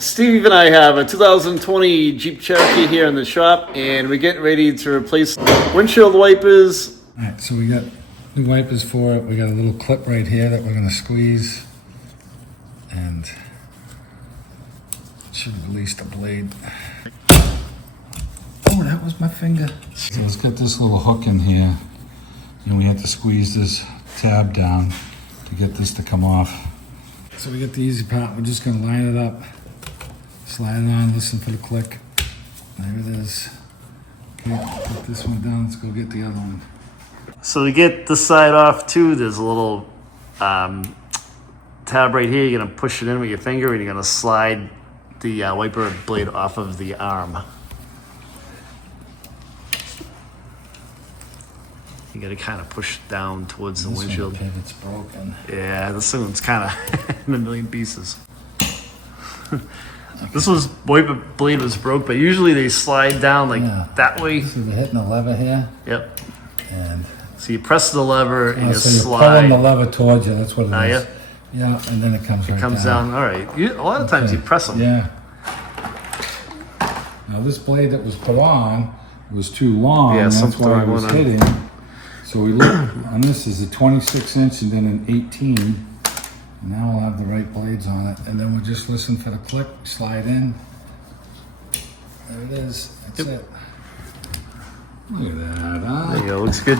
Steve and I have a 2020 Jeep Cherokee here in the shop, and we're getting ready to replace windshield wipers. All right, so we got new wipers for it. We got a little clip right here that we're gonna squeeze, and it should release the blade. Oh, that was my finger. So it's got this little hook in here, and we had to squeeze this tab down to get this to come off. So we get the easy part. We're just gonna line it up, slide it on, listen for the click. There it is. Okay, put this one down. Let's go get the other one. So to get this side off too, there's a little tab right here. You're gonna push it in with your finger, and you're gonna slide the wiper blade off of the arm. You gotta kind of push down towards the windshield. This pivot's broken. Yeah, this one's kind of in a million pieces. This wiper blade was broke, but usually they slide down like that way. So they're hitting the lever here. Yep. And so you press the lever and you so slide. you're pulling the lever towards you. That's what it is. Yeah. Yeah, and then it comes right down. Comes down. All right. A lot of times you press them. Yeah. Now this blade that was put on was too long. Yeah, that's why it was on. hitting. So we look on this is a 26-inch and then an 18. And now we'll have the right blades on it. And then we'll just listen for the click, slide in. There it is. That's it. Look at that, huh? There you go. Looks good.